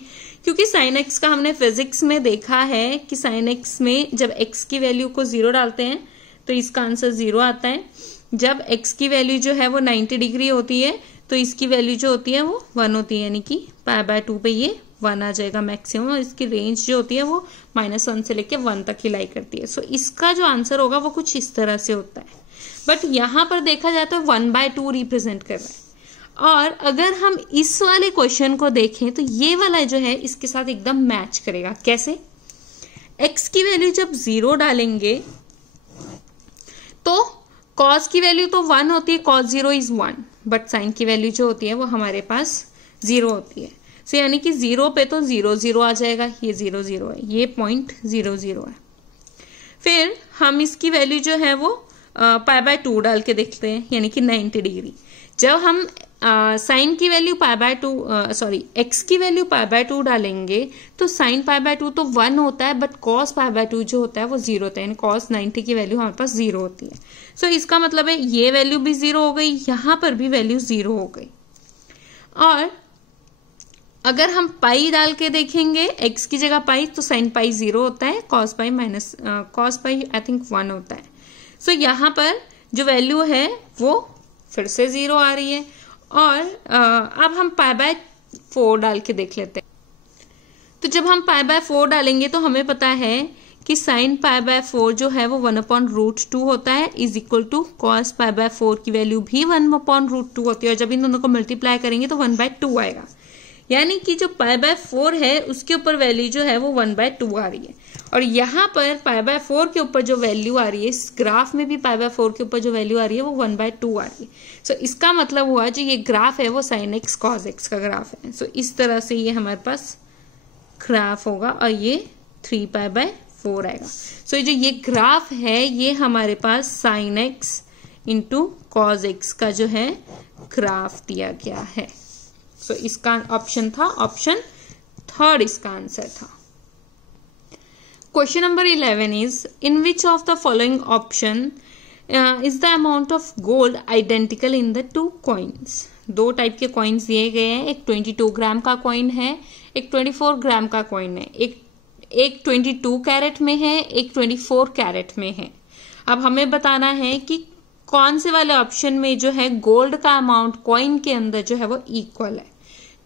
क्योंकि साइन एक्स का हमने फिजिक्स में देखा है कि साइन एक्स में जब एक्स की वैल्यू को 0 डालते हैं तो इसका आंसर 0 आता है। जब एक्स की वैल्यू जो है वो 90 डिग्री होती है तो इसकी वैल्यू जो होती है वो 1 होती है, यानी कि π/2 पे ये 1 आ जाएगा मैक्सिमम, और इसकी रेंज जो होती है वो -1 से लेके 1 तक ही लाई करती है। सो इसका जो आंसर होगा वो कुछ इस तरह से होता है, बट यहाँ पर देखा जाए तो 1/2 रिप्रेजेंट कर रहा है। और अगर हम इस वाले क्वेश्चन को देखें तो ये वाला जो है इसके साथ एकदम मैच करेगा। कैसे, एक्स की वैल्यू जब 0 डालेंगे तो कॉस की वैल्यू तो 1 होती है, cos 0 इज 1, बट साइन की वैल्यू जो होती है वो हमारे पास 0 होती है। सो यानी कि 0 पे तो 0 0 आ जाएगा, ये 0 0 है, ये पॉइंट 0 0 है। फिर हम इसकी वैल्यू जो है वो π/2 डाल के देखते हैं, यानी कि 90 डिग्री। जब हम साइन की वैल्यू एक्स की वैल्यू π/2 डालेंगे तो साइन π/2 तो 1 होता है, बट cos π/2 जो होता है वो 0 होता है, यानी cos 90 की वैल्यू हमारे पास 0 होती है। सो इसका मतलब है ये वैल्यू भी 0 हो गई, यहाँ पर भी वैल्यू 0 हो गई। और अगर हम पाई डाल के देखेंगे x की जगह पाई तो साइन पाई 0 होता है, cos पाई आई थिंक 1 होता है। सो यहाँ पर जो वैल्यू है वो फिर से 0 आ रही है। और अब हम 4 डाल के देख लेते हैं। तो जब हम π/4 डालेंगे तो हमें पता है कि sin π/4 जो है वो 1/√2 होता है इज इक्वल टू cos π/4 की वैल्यू भी 1/√2 होती है, और जब इन दोनों को मल्टीप्लाई करेंगे तो 1/2 आएगा। यानी कि जो π/4 है उसके ऊपर वैल्यू जो है वो 1/2 आ रही है, और यहाँ पर π/4 के ऊपर जो वैल्यू आ रही है, इस ग्राफ में भी π/4 के ऊपर जो वैल्यू आ रही है वो 1/2 आ रही है। सो इसका मतलब हुआ जो ये ग्राफ है वो sin x cos x का ग्राफ है। सो इस तरह से ये हमारे पास ग्राफ होगा और ये 3π/4 आएगा। सो जो ये ग्राफ है ये हमारे पास sin x into cos x का जो है ग्राफ दिया गया है। सो इसका ऑप्शन था ऑप्शन 3 इसका आंसर था। Question number 11 is in which of the following option is the amount of gold identical in the 2 coins. 2 type के कॉइन्स दिए गए हैं, एक 22 ग्राम का कॉइन है, एक 24 ग्राम का कॉइन है। एक 22 कैरेट में है, एक 24 कैरेट में है। अब हमें बताना है कि कौन से वाले ऑप्शन में जो है गोल्ड का अमाउंट कॉइन के अंदर जो है वो इक्वल है।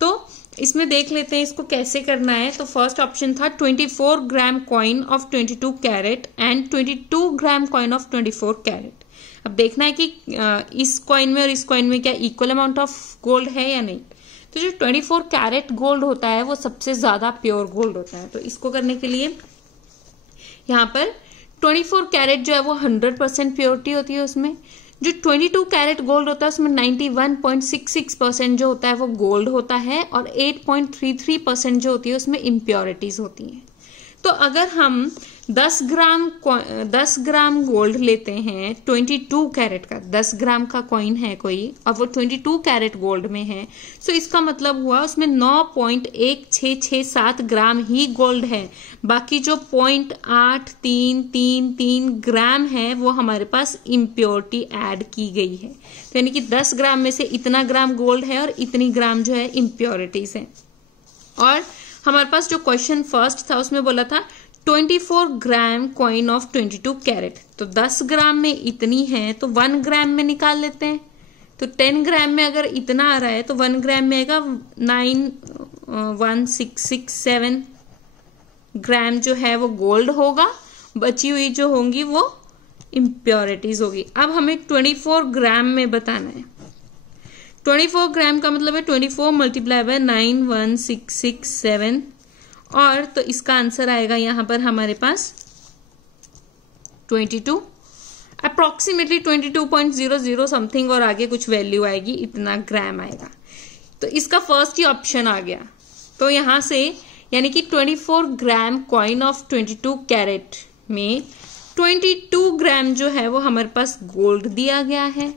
तो इसमें देख लेते हैं इसको कैसे करना है। तो फर्स्ट ऑप्शन था 24 gram coin of 22 carat and 22 gram coin of 24 carat. अब देखना है कि इस कॉइन में और इस कॉइन में क्या इक्वल अमाउंट ऑफ गोल्ड है या नहीं। तो जो 24 कैरेट गोल्ड होता है वो सबसे ज्यादा प्योर गोल्ड होता है। तो इसको करने के लिए यहाँ पर 24 कैरेट जो है वो 100% प्योरिटी होती है उसमें। जो 22 कैरेट गोल्ड होता है उसमें 91.66% जो होता है वो गोल्ड होता है, और 8.33% जो होती है उसमें इम्प्योरिटीज होती हैं। तो अगर हम 10 ग्राम गोल्ड लेते हैं 22 कैरेट का, 10 ग्राम का कॉइन है कोई और वो 22 कैरेट गोल्ड में है, सो इसका मतलब हुआ उसमें 9.1667 ग्राम ही गोल्ड है। बाकी जो 0.8333 ग्राम है वो हमारे पास इम्प्योरिटी ऐड की गई है। तो यानी कि 10 ग्राम में से इतना ग्राम गोल्ड है और इतनी ग्राम जो है इम्प्योरिटीज है। और हमारे पास जो क्वेश्चन फर्स्ट था उसमें बोला था 24 ग्राम कॉइन ऑफ 22 कैरेट। तो 10 ग्राम में इतनी है तो 1 ग्राम में निकाल लेते हैं। तो 10 ग्राम में अगर इतना आ रहा है तो 1 ग्राम में आएगा 91667 ग्राम जो है वो गोल्ड होगा, बची हुई जो होंगी वो इम्प्योरिटीज होगी। अब हमें 24 ग्राम में बताना है। 24 ग्राम का मतलब है 24 मल्टीप्लाई बाय 91667, और तो इसका आंसर आएगा यहां पर हमारे पास 22, अप्रोक्सीमेटली 22.00 समथिंग, और आगे कुछ वैल्यू आएगी, इतना ग्राम आएगा। तो इसका फर्स्ट ही ऑप्शन आ गया। तो यहां से यानी कि 24 ग्राम कॉइन ऑफ 22 कैरेट में 22 ग्राम जो है वो हमारे पास गोल्ड दिया गया है,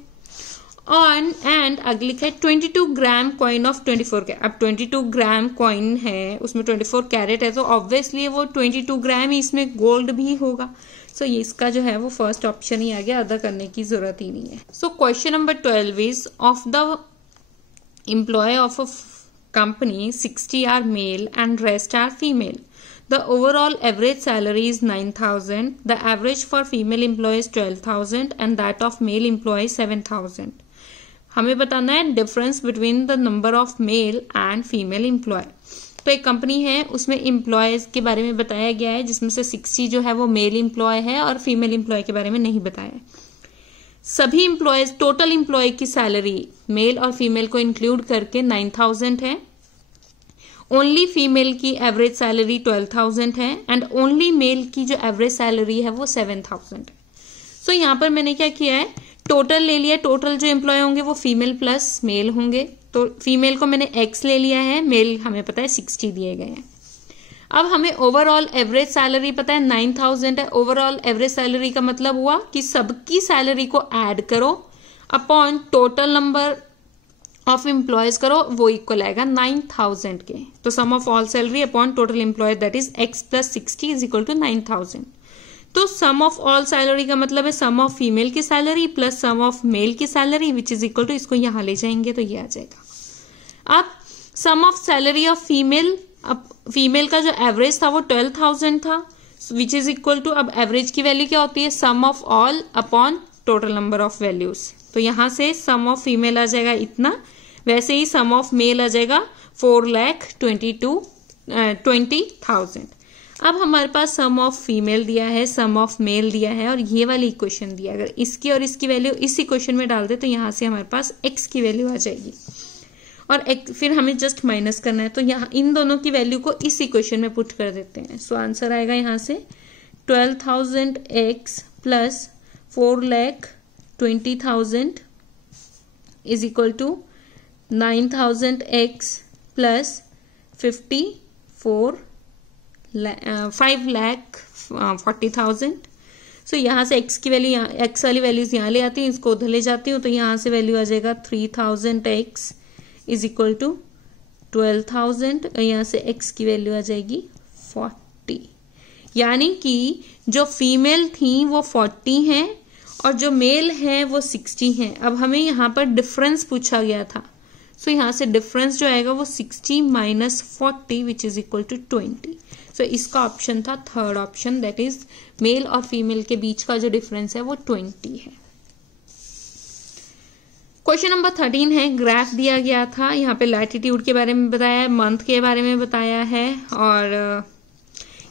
ऑन एंड अगली लिखा है 22 ग्राम कॉइन ऑफ 24 कैरेट। अब 22 ग्राम कॉइन है उसमें 24 कैरेट है तो ऑब्वियसली वो 22 ग्राम ही इसमें गोल्ड भी होगा। सो ये इसका जो है वो फर्स्ट ऑप्शन ही आ गया, अदर करने की जरूरत ही नहीं है। So question number 12 is of the employ of a company 60 are male and rest are female. The overall average salary is 9,000. The average for female employee is 12,000 and that of male employee 7,000. हमें बताना है difference between the number of male and female employ. तो एक company है उसमें employees के बारे में बताया गया है जिसमें से 60 जो है वो मेल एम्प्लॉय है और फीमेल एम्प्लॉय के बारे में नहीं बताया है। सभी एम्प्लॉयज टोटल एम्प्लॉय की सैलरी मेल और फीमेल को इंक्लूड करके 9,000 है। ओनली फीमेल की एवरेज सैलरी 12,000 है एंड ओनली मेल की जो एवरेज सैलरी है वो 7,000 है। सो यहाँ पर मैंने क्या किया है, टोटल ले लिया। टोटल जो एम्प्लॉय होंगे वो फीमेल प्लस मेल होंगे। तो फीमेल को मैंने x ले लिया है, मेल हमें पता है 60 दिए गए हैं। अब हमें ओवरऑल एवरेज सैलरी पता है 9,000 है। ओवरऑल एवरेज सैलरी का मतलब हुआ कि सबकी सैलरी को ऐड करो upon total number of employees करो, वो इक्वल आएगा 9,000 के। तो sum of all salary upon total employee that is x plus 60 is equal to 9,000। तो सम ऑफ ऑल सैलरी का मतलब है सम ऑफ फीमेल की salary plus sum of male की salary which is equal to, इसको यहां ले जाएंगे तो ये आ जाएगा। अब sum of salary of female, अब फीमेल का जो एवरेज था वो 12,000 था विच इज इक्वल टू, अब एवरेज की वैल्यू क्या होती है, sum of all upon total number of values. तो यहां से सम ऑफ फीमेल आ जाएगा इतना वैसे ही सम ऑफ मेल आ जाएगा 4,20,000। अब हमारे पास सम ऑफ फीमेल दिया है, सम ऑफ मेल दिया है और ये वाली इक्वेशन दिया है। अगर इसकी और इसकी वैल्यू इस इक्वेशन में डाल दे तो यहाँ से हमारे पास x की वैल्यू आ जाएगी और फिर हमें जस्ट माइनस करना है, तो यहाँ इन दोनों की वैल्यू को इस इक्वेशन में पुट कर देते हैं। सो आंसर आएगा यहाँ से 12,000x plus 4,20,000 is equal to 9,000x plus 5,40,000। So यहाँ से x की वैल्यू, x वाली वैल्यूज यहाँ ले आती हूँ, इसको उधर ले जाती हूँ, तो यहाँ से वैल्यू आ जाएगा 3,000x इज इक्वल टू 12,000। यहाँ से x की वैल्यू आ जाएगी 40, यानी कि जो फीमेल थी वो 40 हैं और जो मेल है वो 60 हैं। अब हमें यहाँ पर डिफरेंस पूछा गया था, सो यहाँ से डिफरेंस जो आएगा वो 60 minus 40 which is equal to 20। So इसका ऑप्शन था third option, that is male और फीमेल के बीच का जो डिफरेंस है वो 20 है। क्वेश्चन नंबर 13 है, ग्राफ दिया गया था, यहाँ पे लैटिट्यूड के बारे में बताया है, मंथ के बारे में बताया है और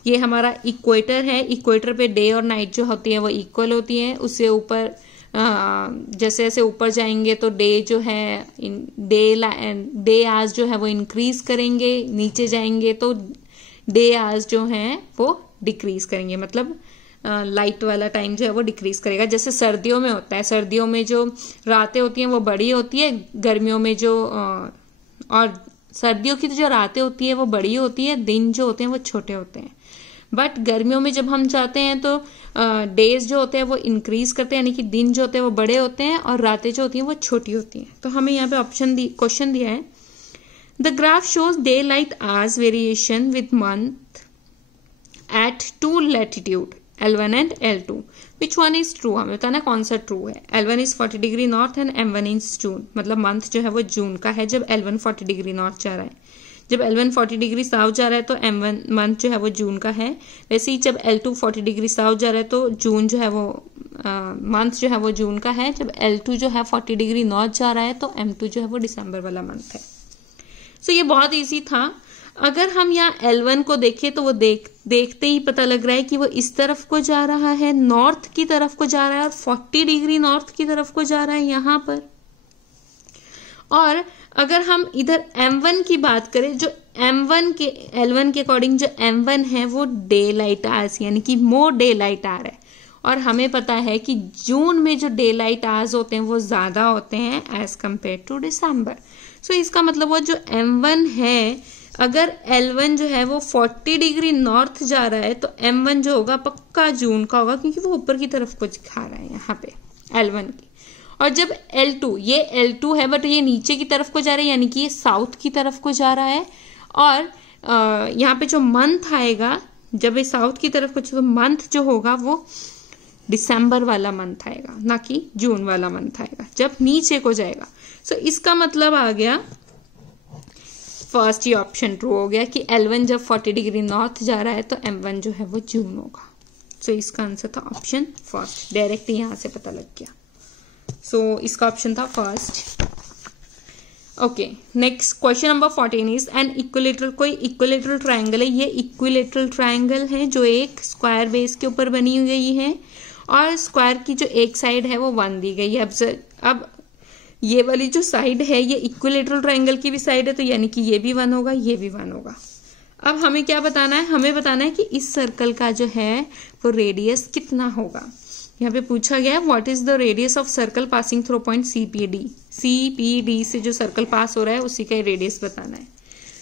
ये हमारा इक्वेटर है। इक्वेटर पे डे और नाइट जो होती है वो इक्वल होती है। उससे ऊपर जैसे जैसे ऊपर जाएंगे तो डे जो है डे आवर्स जो है वो इंक्रीज करेंगे, नीचे जाएंगे तो डे आवर्स जो हैं वो डिक्रीज करेंगे, मतलब लाइट वाला टाइम जो है वो डिक्रीज करेगा। जैसे सर्दियों में होता है, सर्दियों में जो रातें होती हैं वो बड़ी होती है, गर्मियों में जो और सर्दियों की जो रातें होती है वो बड़ी होती है, दिन जो होते हैं वो छोटे होते हैं। बट गर्मियों में जब हम जाते हैं तो डेज जो होते हैं वो इंक्रीज करते हैं, यानी कि दिन जो होते हैं वो बड़े होते हैं और रातें जो होती हैं वो छोटी होती हैं। तो हमें यहाँ पे क्वेश्चन दिया है, the graph shows daylight hours variation with month at 2 latitude L1 and L2, which one is true. हमें बताना कौन सा ट्रू है। L1 is 40 degree north and M1 is June, मतलब मंथ जो है वो जून का है जब L1 40 डिग्री नॉर्थ जा रहा है। जब L1 40 डिग्री साउथ जा रहा है तो M1 मंथ जो है वो जून का है। वैसे ही जब L2 40 डिग्री साउथ जा रहा है तो जून जो है वो मंथ जो है वो जून का है। जब L2 जो है 40 डिग्री नॉर्थ जा रहा है तो M2 जो है वो दिसंबर वाला मंथ है। सो ये बहुत ईजी था। अगर हम यहाँ L1 को देखें तो वो देखते ही पता लग रहा है कि वो इस तरफ को जा रहा है, नॉर्थ की तरफ को जा रहा है और 40 डिग्री नॉर्थ की तरफ को जा रहा है यहाँ पर। और अगर हम इधर M1 की बात करें, जो L1 के अकॉर्डिंग जो M1 है वो डे लाइट आवर्स, यानी कि मोर डे लाइट आवर है। और हमें पता है कि जून में जो डे लाइट आवर्स होते हैं वो ज्यादा होते हैं एज कंपेयर टू दिसंबर। सो इसका मतलब वो जो M1 है, अगर L1 जो है वो 40 डिग्री नॉर्थ जा रहा है तो M1 जो होगा पक्का जून का होगा, क्योंकि वो ऊपर की तरफ को दिखा रहा है यहाँ पे L1 की। और जब L2, ये L2 है बट ये नीचे की तरफ को जा रहा है, यानी कि ये साउथ की तरफ को जा रहा है। और यहाँ पे जो मंथ आएगा, जब ये साउथ की तरफ को, तो मंथ जो होगा वो दिसंबर वाला मंथ आएगा, ना कि जून वाला मंथ आएगा जब नीचे को जाएगा। सो इसका मतलब आ गया फर्स्ट ही ऑप्शन ट्रू हो गया कि L1 जब 40 डिग्री नॉर्थ जा रहा है तो M1 जो है वो जून होगा। सो इसका आंसर था ऑप्शन फर्स्ट, डायरेक्ट यहां से पता लग गया। सो इसका ऑप्शन था first. Okay, next question number 14 is an equilateral, कोई इक्विलेटरल ट्रायंगल है। ये इक्विलेटरल ट्रायंगल है जो एक स्क्वायर बेस के ऊपर बनी गई है और स्क्वायर की जो एक साइड है वो 1 दी गई है। अब ये वाली जो साइड है ये इक्विलेटरल ट्रायंगल की भी साइड है, तो यानी कि ये भी 1 होगा, ये भी 1 होगा। अब हमें क्या बताना है, हमें बताना है कि इस सर्कल का जो है वो रेडियस कितना होगा। यहाँ पे पूछा गया है what is the radius of circle passing through point CPD। CPD से जो सर्कल पास हो रहा है उसी का रेडियस बताना है।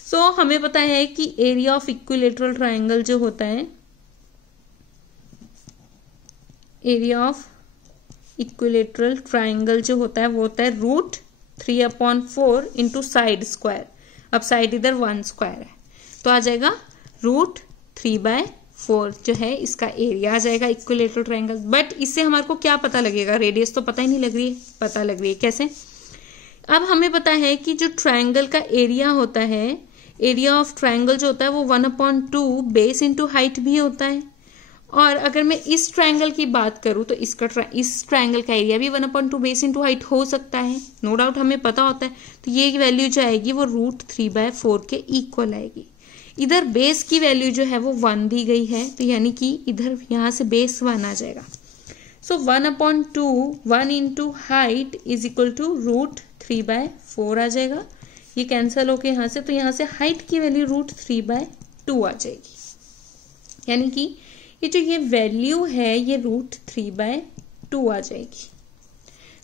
सो हमें पता है कि एरिया ऑफ इक्विलेटरल ट्रायंगल जो होता है, एरिया ऑफ इक्विलेटरल ट्रायंगल जो होता है वो होता है √3/4 इंटू साइड स्क्वायर। अब साइड इधर 1 स्क्वायर है तो आ जाएगा √3/4 जो है इसका एरिया आ जाएगा इक्विलेटरल ट्रायंगल। बट इससे हमारे को क्या पता लगेगा, रेडियस तो पता ही नहीं लग रही है, पता लग रही है कैसे। अब हमें पता है कि जो ट्रायंगल का एरिया होता है, एरिया ऑफ ट्रायंगल जो होता है वो 1/2 बेस इंटू हाइट भी होता है। और अगर मैं इस ट्रायंगल की बात करूं तो इस ट्रायंगल का एरिया भी 1/2 बेस इंटू हाइट हो सकता है, नो डाउट हमें पता होता है। तो ये वैल्यू जो आएगी वो √3/4 के इक्वल आएगी। इधर बेस की वैल्यू जो है वो 1 दी गई है, तो यानी कि इधर यहाँ से बेस 1 आ जाएगा। So 1/2 1 into height is equal to √3/4 आ जाएगा। ये कैंसिल होके यहाँ से, तो यहाँ से हाइट की वैल्यू √3/2 आ जाएगी, यानी कि ये जो ये वैल्यू है ये √3/2 आ जाएगी।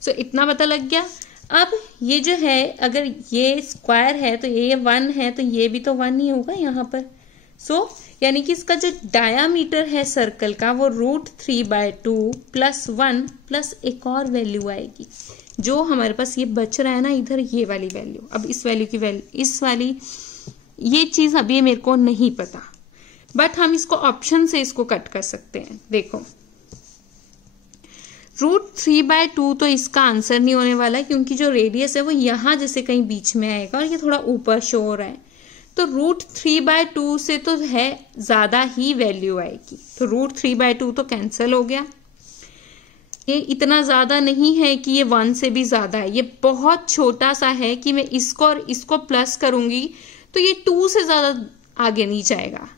सो इतना पता लग गया। अब ये जो है अगर ये स्क्वायर है तो ये 1 है, तो ये भी तो 1 ही होगा यहाँ पर। सो यानी कि इसका जो डायामीटर है सर्कल का वो √3/2 + 1 प्लस एक और वैल्यू आएगी जो हमारे पास ये बच रहा है ना इधर, ये वाली वैल्यू। अब इस वैल्यू की वैल्यू, इस वाली ये चीज अभी मेरे को नहीं पता, बट हम इसको ऑप्शन से इसको कट कर सकते हैं। देखो √3/2 तो इसका आंसर नहीं होने वाला है, क्योंकि जो रेडियस है वो यहां जैसे कहीं बीच में आएगा और ये थोड़ा ऊपर शो हो रहा है। तो √3/2 से तो है ज्यादा ही वैल्यू आएगी, तो √3/2 तो कैंसिल हो गया। ये इतना ज्यादा नहीं है कि ये 1 से भी ज्यादा है, ये बहुत छोटा सा है कि मैं इसको और इसको प्लस करूंगी तो ये 2 से ज्यादा आगे नहीं जाएगा।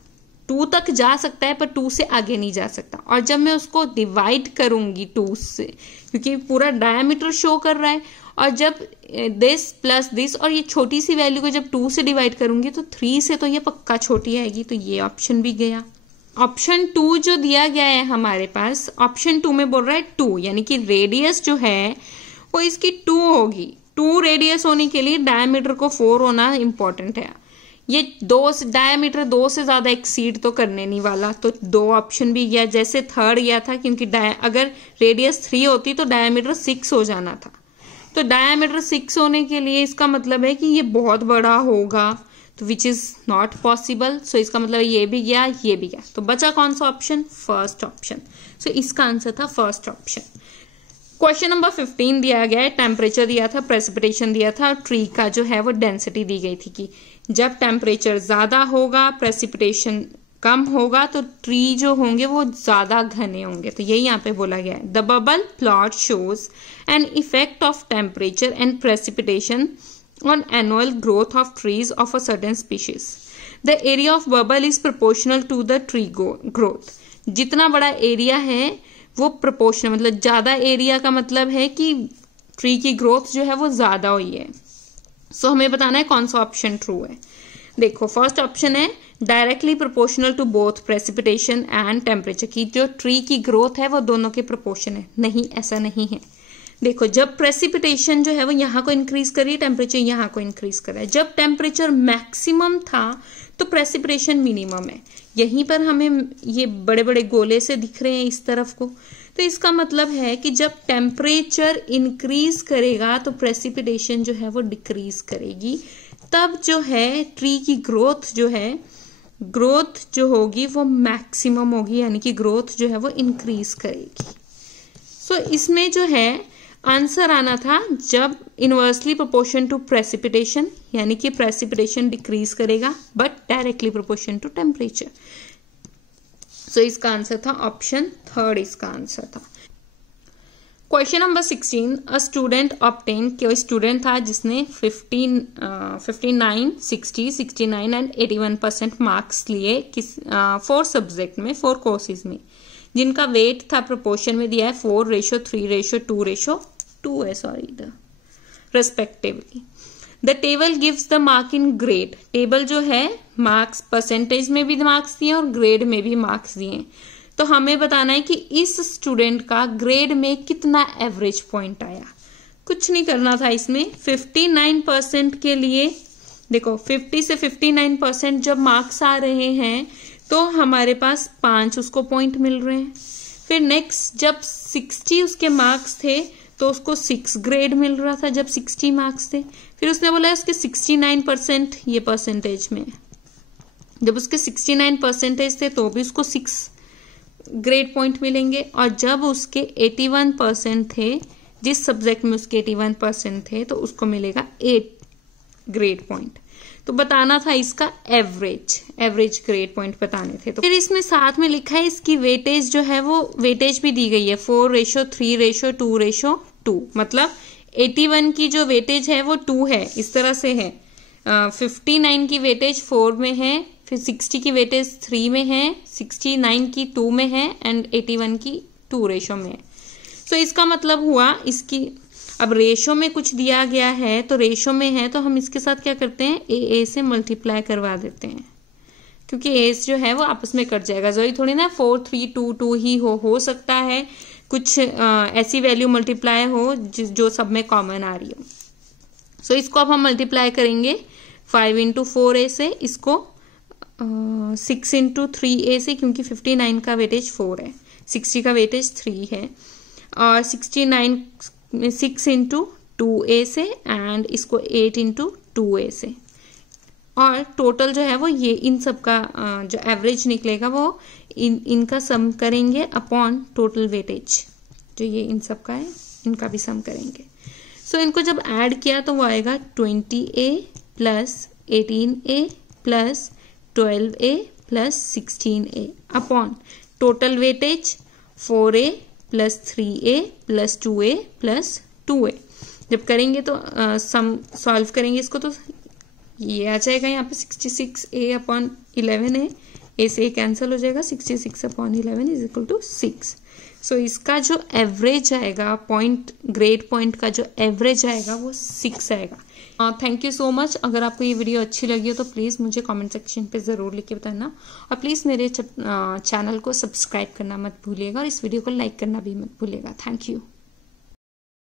2 तक जा सकता है पर 2 से आगे नहीं जा सकता। और जब मैं उसको डिवाइड करूंगी 2 से, क्योंकि पूरा डायमीटर शो कर रहा है, और जब दिस प्लस दिस और ये छोटी सी वैल्यू को जब 2 से डिवाइड करूंगी तो 3 से तो ये पक्का छोटी आएगी, तो ये ऑप्शन भी गया। ऑप्शन 2 जो दिया गया है हमारे पास, ऑप्शन 2 में बोल रहा है 2, यानी कि रेडियस जो है वो इसकी 2 होगी। 2 रेडियस होने के लिए डायमीटर को 4 होना इंपॉर्टेंट है। ये डायमीटर 2 से ज्यादा एक्सीड तो करने नहीं वाला, तो 2 ऑप्शन भी गया। जैसे थर्ड गया था, क्योंकि अगर रेडियस 3 होती तो डायमीटर 6 हो जाना था, तो डायमीटर 6 होने के लिए इसका मतलब है कि ये बहुत बड़ा होगा, तो विच इज नॉट पॉसिबल। सो इसका मतलब ये भी गया, ये भी गया, तो बचा कौन सा ऑप्शन? First option. सो इसका आंसर था फर्स्ट ऑप्शन। क्वेश्चन नंबर 15 दिया गया है, टेम्परेचर दिया था, प्रेसिपिटेशन दिया था, और ट्री का जो है वो डेंसिटी दी गई थी कि जब टेम्परेचर ज्यादा होगा, प्रेसिपिटेशन कम होगा, तो ट्री जो होंगे वो ज्यादा घने होंगे। तो यही यहाँ पे बोला गया है। The bubble plot shows an effect of temperature and precipitation on annual growth of trees of a certain species. The area of bubble is proportional to the tree growth. जितना बड़ा एरिया है वो प्रोपोर्शनल, मतलब ज्यादा area का मतलब है कि ट्री की ग्रोथ जो है वो ज्यादा हुई है। सो हमें बताना है कौन सा ऑप्शन ट्रू है। देखो फर्स्ट ऑप्शन है directly proportional to both precipitation and temperature, की जो ट्री की ग्रोथ है वो दोनों के प्रोपोर्शन है। नहीं, ऐसा नहीं है। देखो जब प्रेसिपिटेशन जो है वो यहाँ को इंक्रीज कर रही है, टेम्परेचर यहाँ को इंक्रीज कर रहा है। जब टेम्परेचर मैक्सिमम था तो प्रेसिपिटेशन मिनिमम है। यहीं पर हमें ये बड़े बड़े गोले से दिख रहे हैं इस तरफ को, तो इसका मतलब है कि जब टेम्परेचर इंक्रीज करेगा तो प्रेसिपिटेशन जो है वो डिक्रीज करेगी। तब जो है ट्री की ग्रोथ जो होगी वो मैक्सिमम होगी, यानी कि ग्रोथ जो है वो इंक्रीज करेगी। सो इसमें जो है आंसर आना था जब इनवर्सली प्रोपोर्शन टू प्रेसिपिटेशन, यानी कि प्रेसिपिटेशन डिक्रीज करेगा but directly proportion to temperature. So इसका आंसर था ऑप्शन थर्ड, इसका आंसर था। Question number 16, a student obtain, कोई स्टूडेंट था जिसने 59, 60, 69 एंड 81% मार्क्स लिए 4 सब्जेक्ट में, 4 कोर्सेज में, जिनका वेट था प्रोपोर्शन में दिया है 4:3:2:2 है, respectively. The table gives the mark in grade. Table जो है मार्क्स परसेंटेज में भी मार्क्स दिए और ग्रेड में भी मार्क्स दिए। तो हमें बताना है कि इस स्टूडेंट का ग्रेड में कितना एवरेज पॉइंट आया। कुछ नहीं करना था इसमें। 59% के लिए देखो 50 से 59% जब मार्क्स आ रहे हैं तो हमारे पास 5 उसको पॉइंट मिल रहे हैं। फिर नेक्स्ट जब 60 उसके मार्क्स थे तो उसको 6 ग्रेड मिल रहा था जब 60 मार्क्स थे। फिर उसने बोला उसके 69% ये परसेंटेज में, जब उसके 69% थे तो भी उसको 6 ग्रेड पॉइंट मिलेंगे। और जब उसके 81% थे, जिस सब्जेक्ट में उसके 81% थे, तो उसको मिलेगा 8 ग्रेड पॉइंट। तो बताना था इसका एवरेज ग्रेड पॉइंट बताने थे। तो फिर इसमें साथ में लिखा है इसकी वेटेज जो है वो वेटेज भी दी गई है 4:3:2:2, मतलब 81 की जो वेटेज है वो 2 है, इस तरह से है। 59 की वेटेज 4 में है, फिर 60 की वेटेज 3 में है, 69 की 2 में है एंड 81 की 2 रेशो में है। तो इसका मतलब हुआ इसकी अब रेशो में कुछ दिया गया है तो रेशो में है तो हम इसके साथ क्या करते हैं ए से मल्टीप्लाई करवा देते हैं, क्योंकि एस जो है वो आपस में कट जाएगा। जरूरी थोड़ी ना 4:3:2:2 ही हो सकता है कुछ ऐसी वैल्यू मल्टीप्लाई हो जो सब में कॉमन आ रही हो। सो इसको अब हम मल्टीप्लाई करेंगे 5:4a से, इसको 6:3a से, क्योंकि 59 का वेटेज 4 है, 60 का वेटेज 3 है, और 69 6:2a से एंड इसको 8:2a से। और टोटल जो है वो ये इन सब का जो एवरेज निकलेगा वो इनका सम करेंगे अपॉन टोटल वेटेज, जो ये इन सब का है इनका भी सम करेंगे। सो इनको जब ऐड किया तो वो आएगा 20a plus 18a plus 12a plus 16a upon total weightage 4a plus 3a plus 2a plus 2a। जब करेंगे तो सम सॉल्व करेंगे इसको तो ये आ जाएगा यहाँ पे 66a अपॉन 11a, a से कैंसिल हो जाएगा, 66 अपॉन 11 इज इक्वल टू 6। सो इसका जो एवरेज आएगा पॉइंट, ग्रेड पॉइंट का जो एवरेज आएगा वो 6 आएगा। Thank you so much. अगर आपको ये वीडियो अच्छी लगी हो तो प्लीज़ मुझे कमेंट सेक्शन पे ज़रूर लिख के बताना, और प्लीज़ मेरे चैनल को सब्सक्राइब करना मत भूलिएगा और इस वीडियो को लाइक करना भी मत भूलिएगा। Thank you.